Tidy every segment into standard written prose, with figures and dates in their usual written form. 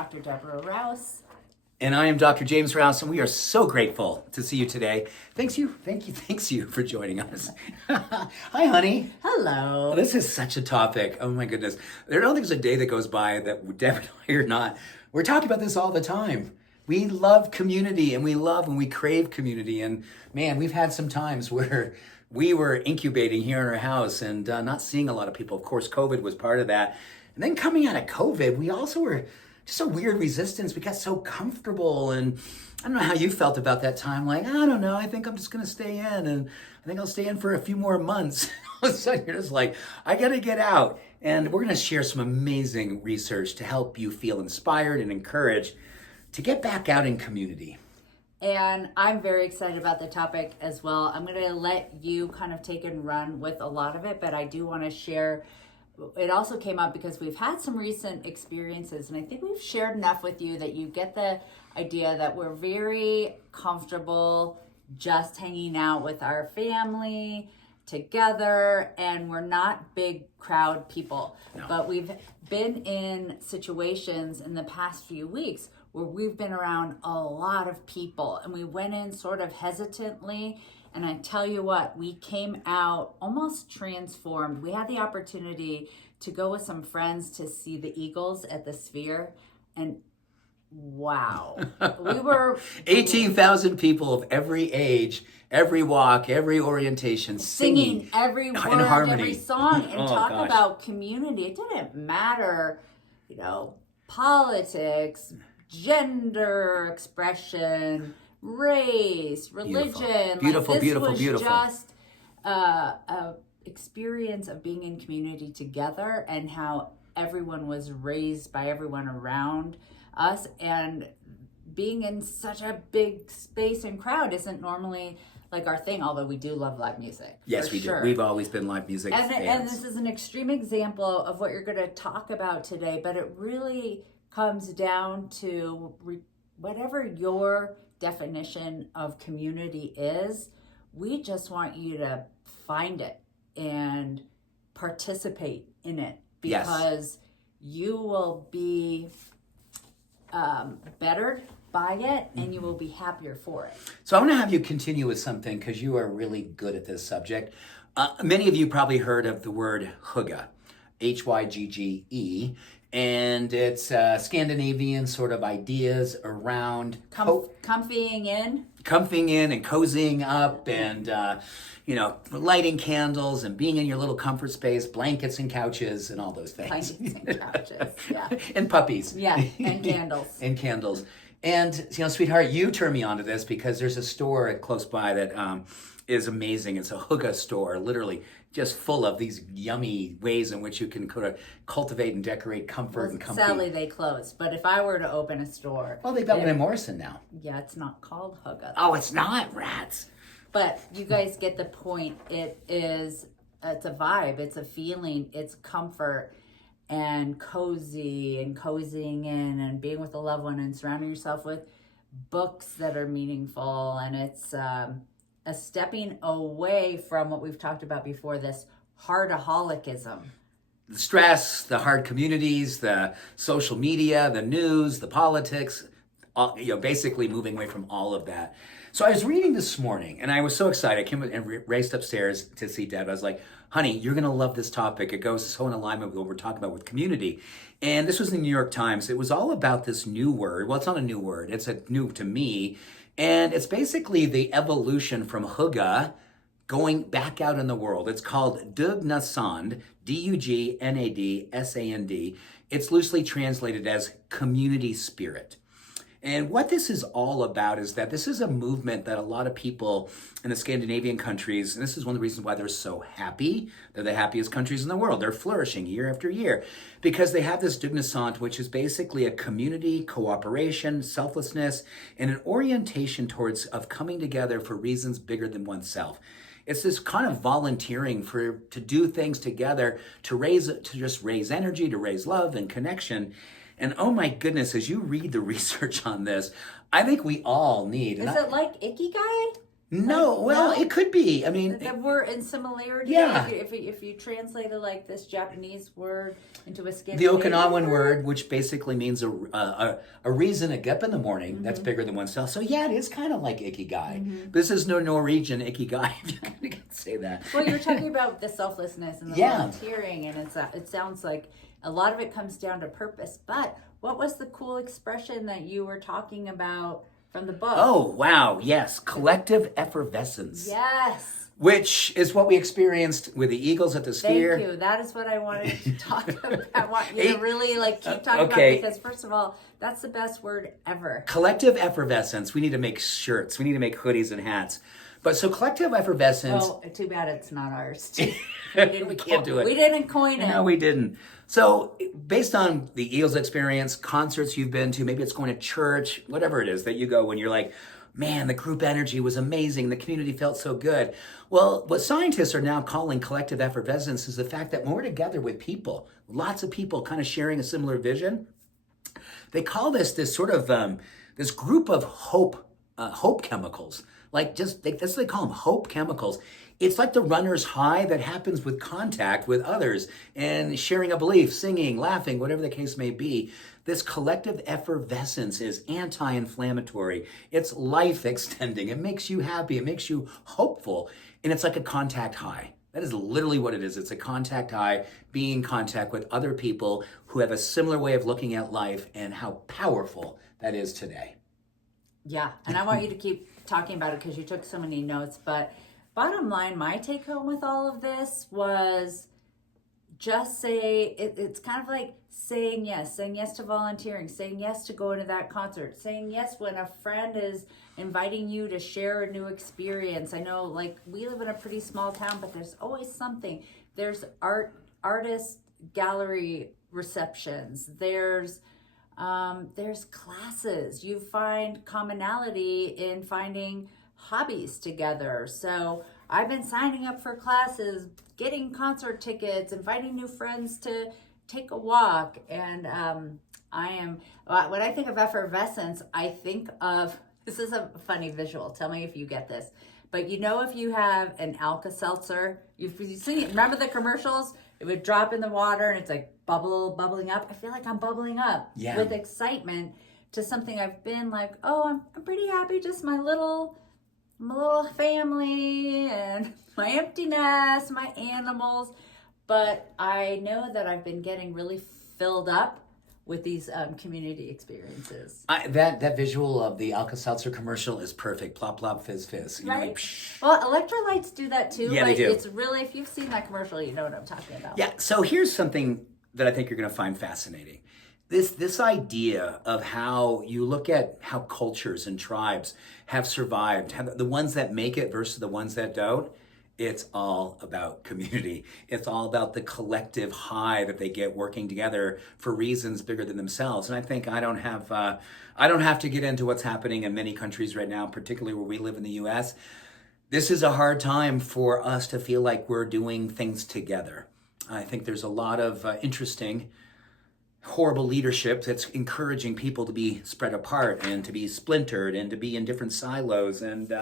Dr. Deborah Rouse. And I am Dr. James Rouse, and we are so grateful to see you today. Thanks you for joining us. Hi, honey. Hello. This is such a topic. Oh my goodness. I don't think there's a day that goes by that Deborah and I are not. We're talking about this all the time. We love community, and we love and we crave community. And man, we've had some times where we were incubating here in our house and not seeing a lot of people. Of course, COVID was part of that. And then coming out of COVID, we also were just a weird resistance. We got so comfortable, and I don't know how you felt about that time. Like, I don't know, I think I'm just going to stay in, and I think I'll stay in for a few more months. All of a sudden, you're just like, I got to get out. And we're going to share some amazing research to help you feel inspired and encouraged to get back out in community. And I'm very excited about the topic as well. I'm going to let you kind of take and run with a lot of it, but I do want to share. It also came up because we've had some recent experiences, and I think we've shared enough with you that you get the idea that we're very comfortable just hanging out with our family together, and we're not big crowd people. No. But we've been in situations in the past few weeks where we've been around a lot of people, and we went in sort of hesitantly. And I tell you what, we came out almost transformed. We had the opportunity to go with some friends to see the Eagles at the Sphere. And wow, we were 18,000 people of every age, every walk, every orientation, singing every word, in harmony. every song, and talk gosh. about community. It didn't matter, politics, gender expression, race, religion. Beautiful, this beautiful, was beautiful. Just a experience of being in community together, and how everyone was raised by everyone around us, and being in such a big space and crowd isn't normally like our thing, although we do love live music. Yes, we do. We've always been live music fans. And this is an extreme example of what you're going to talk about today, but it really comes down to whatever your definition of community is. We just want you to find it and participate in it, because you will be bettered by it, and you will be happier for it. So I want to have you continue with something, because you are really good at this subject. Many of you probably heard of the word hygge, Hygge, and it's Scandinavian sort of ideas around Comfying in and cozying up, and lighting candles and being in your little comfort space, blankets and couches and all those things. Blankets and couches, yeah. And puppies. Yeah, and candles. And candles. And, sweetheart, you turned me on to this because there's a store close by that is amazing. It's a hygge store, literally just full of these yummy ways in which you can kind of cultivate and decorate comfort and comfy. Sadly, they closed. But if I were to open a store... Well, they've got one in Morrison now. Yeah, it's not called hygge. Oh, it's not? Rats. But you guys get the point. It's a vibe. It's a feeling. It's comfort and cozy and cozying in and being with a loved one and surrounding yourself with books that are meaningful. And it's a stepping away from what we've talked about before, this hardaholicism. The stress, the hard communities, the social media, the news, the politics, basically moving away from all of that. So I was reading this morning, and I was so excited. I came and raced upstairs to see Deb. I was like, honey, you're going to love this topic. It goes so in alignment with what we're talking about with community. And this was in the New York Times. It was all about this new word. Well, it's not a new word. It's new to me. And it's basically the evolution from hygge going back out in the world. It's called dugnasand, Dugnadsand. It's loosely translated as community spirit. And what this is all about is that this is a movement that a lot of people in the Scandinavian countries, and this is one of the reasons why they're so happy, they're the happiest countries in the world, they're flourishing year after year, because they have this dugnasand, which is basically a community, cooperation, selflessness, and an orientation towards of coming together for reasons bigger than oneself. It's this kind of volunteering to do things together, to just raise energy, to raise love and connection. And oh my goodness, as you read the research on this, I think we all need. Is it like Ikigai? No, Like, well, no? it could be. I mean, That word in similarity. Yeah. If you translated like this Japanese word into a the Scandinavian Okinawan word, which basically means a reason to get up in the morning that's bigger than oneself. So yeah, it is kind of like ikigai. This is no Norwegian ikigai, if you can say that. Well, you're talking about the selflessness and the Yeah. volunteering, and it sounds like a lot of it comes down to purpose. But what was the cool expression that you were talking about from the book? Oh, wow. Yes. Collective effervescence. Yes. Which is what we experienced with the Eagles at the Sphere. Thank you. That is what I wanted to talk about. I want you to really keep talking Okay. about it, because first of all, that's the best word ever. Collective effervescence. We need to make shirts. We need to make hoodies and hats. But so collective effervescence. Oh, too bad it's not ours. We can't do it. We didn't coin it. No, we didn't. So based on the Eagles experience, concerts you've been to, maybe it's going to church, whatever it is that you go when you're like, man, the group energy was amazing. The community felt so good. Well, what scientists are now calling collective effervescence is the fact that when we're together with people, lots of people kind of sharing a similar vision, they call this sort of this group of hope chemicals. That's what they call them, hope chemicals. It's like the runner's high that happens with contact with others and sharing a belief, singing, laughing, whatever the case may be. This collective effervescence is anti-inflammatory. It's life extending. It makes you happy. It makes you hopeful. And it's like a contact high. That is literally what it is. It's a contact high, being in contact with other people who have a similar way of looking at life and how powerful that is today. Yeah, and I want you to keep talking about it because you took so many notes. But bottom line, my take home with all of this was just it's kind of like saying yes to volunteering, saying yes to going to that concert, saying yes when a friend is inviting you to share a new experience. I know, like, we live in a pretty small town, but there's always something. There's artist gallery receptions. There's classes. You find commonality in finding hobbies together. So I've been signing up for classes, getting concert tickets, inviting new friends to take a walk. And when I think of effervescence, I think of, this is a funny visual. Tell me if you get this. But if you have an Alka-Seltzer, you've seen it. Remember the commercials? It would drop in the water and it's like bubbling up. I feel like I'm bubbling up with excitement to something I've been like, oh, I'm pretty happy. Just my little family and my empty nest, my animals. But I know that I've been getting really filled up with these community experiences. That visual of the Alka-Seltzer commercial is perfect. Plop, plop, fizz, fizz. Right. Well, electrolytes do that too. Yeah, they do. It's really, if you've seen that commercial, you know what I'm talking about. Yeah, so here's something that I think you're going to find fascinating. This idea of how you look at how cultures and tribes have survived, the ones that make it versus the ones that don't. It's all about community. It's all about the collective high that they get working together for reasons bigger than themselves. And I think I don't have to get into what's happening in many countries right now, particularly where we live in the U.S. This is a hard time for us to feel like we're doing things together. I think there's a lot of interesting, horrible leadership that's encouraging people to be spread apart and to be splintered and to be in different silos. And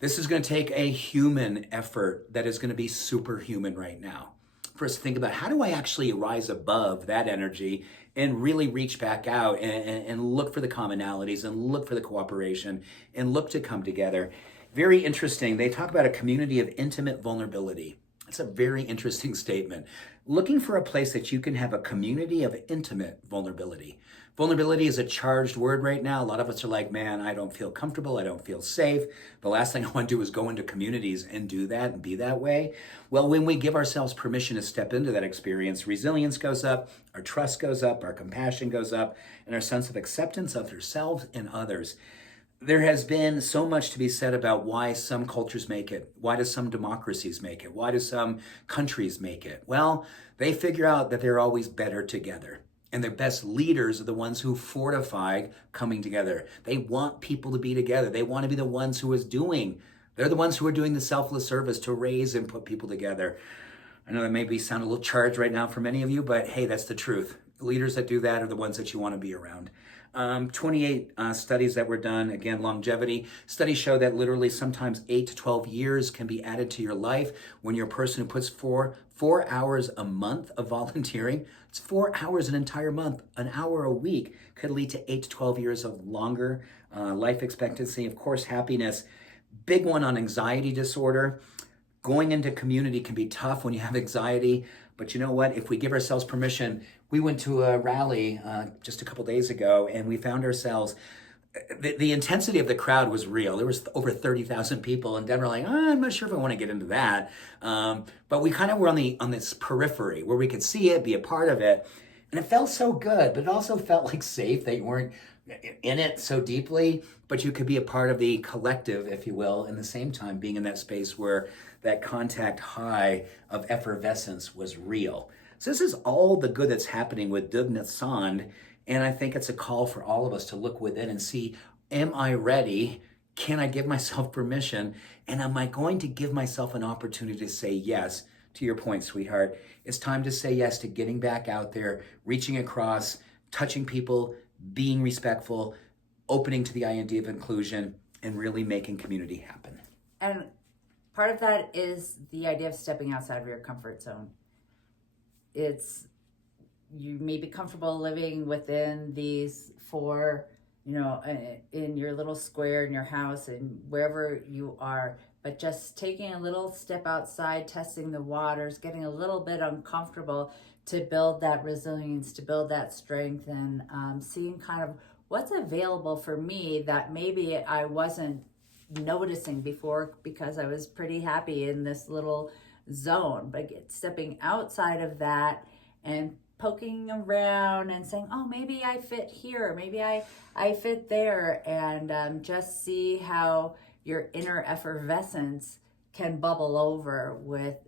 this is going to take a human effort that is going to be superhuman right now. For us to think about, how do I actually rise above that energy and really reach back out and look for the commonalities and look for the cooperation and look to come together. Very interesting. They talk about a community of intimate vulnerability. It's a very interesting statement. Looking for a place that you can have a community of intimate vulnerability. Vulnerability is a charged word right now. A lot of us are like, man, I don't feel comfortable. I don't feel safe. The last thing I want to do is go into communities and do that and be that way. Well, when we give ourselves permission to step into that experience, resilience goes up, our trust goes up, our compassion goes up, and our sense of acceptance of ourselves and others. There has been so much to be said about why some cultures make it. Why do some democracies make it? Why do some countries make it? Well, they figure out that they're always better together. And their best leaders are the ones who fortify coming together. They want people to be together. They want to be the ones they're the ones who are doing the selfless service to raise and put people together. I know that may sound a little charged right now for many of you, but hey, that's the truth. The leaders that do that are the ones that you want to be around. 28 studies that were done. Again, longevity studies show that literally sometimes 8 to 12 years can be added to your life when you're a person who puts four hours a month of volunteering. It's 4 hours an entire month. An hour a week could lead to 8 to 12 years of longer life expectancy. Of course, happiness. Big one on anxiety disorder. Going into community can be tough when you have anxiety, but you know what? If we give ourselves permission, we went to a rally just a couple days ago, and we found ourselves, the intensity of the crowd was real. There was over 30,000 people, and Denver like, I'm not sure if I want to get into that. But we kind of were on this periphery where we could see it, be a part of it, and it felt so good, but it also felt like safe that you weren't in it so deeply, but you could be a part of the collective, if you will, in the same time being in that space where that contact high of effervescence was real. So this is all the good that's happening with togetherness, and I think it's a call for all of us to look within and see, am I ready? Can I give myself permission? And am I going to give myself an opportunity to say yes? To your point, sweetheart, it's time to say yes to getting back out there, reaching across, touching people, being respectful, opening to the idea of inclusion, and really making community happen. And part of that is the idea of stepping outside of your comfort zone. It's, you may be comfortable living within these four, in your little square in your house and wherever you are, but just taking a little step outside, testing the waters, getting a little bit uncomfortable to build that resilience, to build that strength, and seeing kind of what's available for me that maybe I wasn't noticing before because I was pretty happy in this little zone. But stepping outside of that and poking around and saying, oh, maybe I fit here, maybe I fit there, and just see how your inner effervescence can bubble over with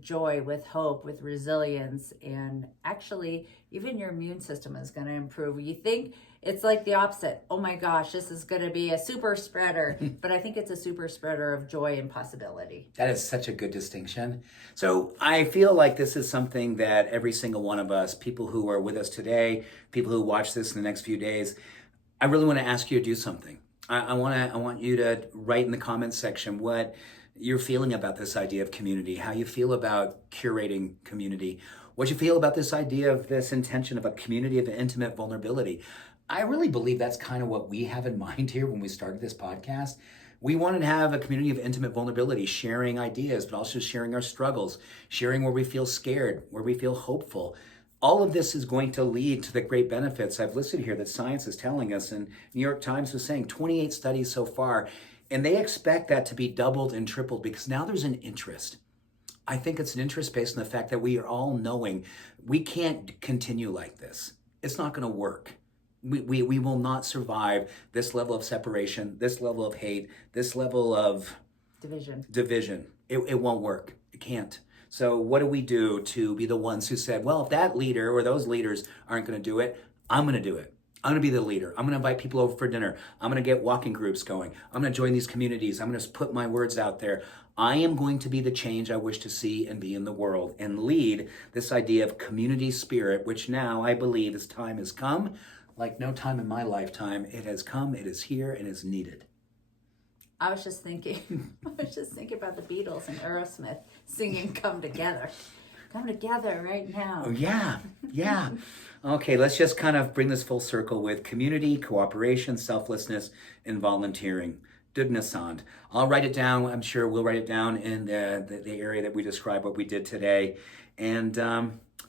joy, with hope, with resilience, and actually even your immune system is going to improve. You think it's like the opposite. Oh my gosh, this is going to be a super spreader, but I think it's a super spreader of joy and possibility. That is such a good distinction. So I feel like this is something that every single one of us, people who are with us today, people who watch this in the next few days, I really want to ask you to do something. I want you to write in the comments section what you're feeling about this idea of community, how you feel about curating community, what you feel about this idea of this intention of a community of intimate vulnerability. I really believe that's kind of what we have in mind here when we started this podcast. We wanted to have a community of intimate vulnerability, sharing ideas, but also sharing our struggles, sharing where we feel scared, where we feel hopeful. All of this is going to lead to the great benefits I've listed here that science is telling us. And New York Times was saying 28 studies so far, and they expect that to be doubled and tripled because now there's an interest. I think it's an interest based on the fact that we are all knowing we can't continue like this. It's not going to work. We will not survive this level of separation, this level of hate, this level of division. It won't work. It can't. So what do we do to be the ones who said, well, if that leader or those leaders aren't going to do it, I'm going to do it. I'm going to be the leader. I'm going to invite people over for dinner. I'm going to get walking groups going. I'm going to join these communities. I'm going to put my words out there. I am going to be the change I wish to see and be in the world and lead this idea of community spirit, which now I believe as time has come, like no time in my lifetime, it has come, it is here, and is needed. I was just thinking about the Beatles and Aerosmith singing Come Together. Come together right now. Oh, yeah. Okay, let's just kind of bring this full circle with community, cooperation, selflessness, and volunteering. Togetherness. I'll write it down. I'm sure we'll write it down in the area that we describe what we did today. And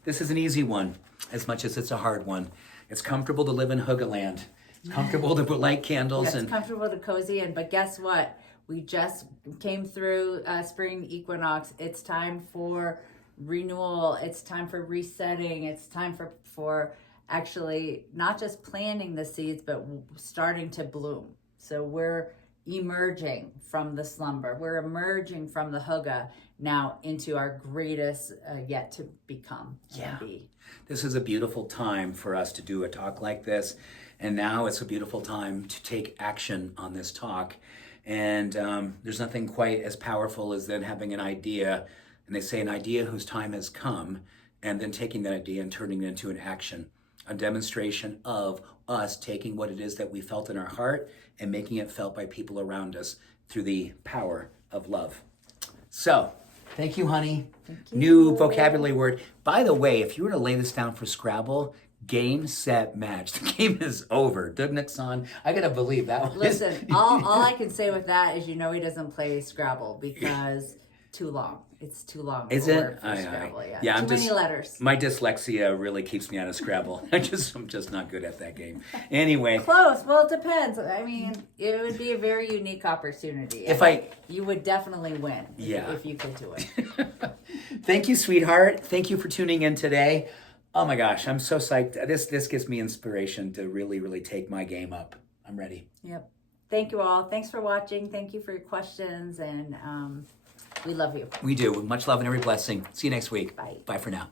this is an easy one, as much as it's a hard one. It's comfortable to live in Hygge land. It's comfortable to light candles. It's comfortable to cozy in, but guess what? We just came through spring equinox. It's time for renewal. It's time for resetting. It's time for actually not just planting the seeds, but starting to bloom. So we're emerging from the slumber. We're emerging from the Hygge now into our greatest yet to become and be. This is a beautiful time for us to do a talk like this. And now it's a beautiful time to take action on this talk. And there's nothing quite as powerful as then having an idea, and they say an idea whose time has come, and then taking that idea and turning it into an action. a demonstration of us taking what it is that we felt in our heart and making it felt by people around us through the power of love. So, thank you, honey. Thank you. New vocabulary word. By the way, if you were to lay this down for Scrabble, game, set, match. The game is over. Doesn't it, son? I gotta believe that one. Listen, all I can say with that is, he doesn't play Scrabble because too long. It's too long. Is a it? word for Scrabble, yeah. I'm too many letters. My dyslexia really keeps me out of Scrabble. I'm just not good at that game. Anyway. Close. Well, it depends. I mean, it would be a very unique opportunity. You would definitely win if you could do it. Thank you, sweetheart. Thank you for tuning in today. Oh my gosh, I'm so psyched. This gives me inspiration to really, really take my game up. I'm ready. Yep. Thank you all. Thanks for watching. Thank you for your questions. And we love you. We do. Much love and every blessing. See you next week. Bye. Bye for now.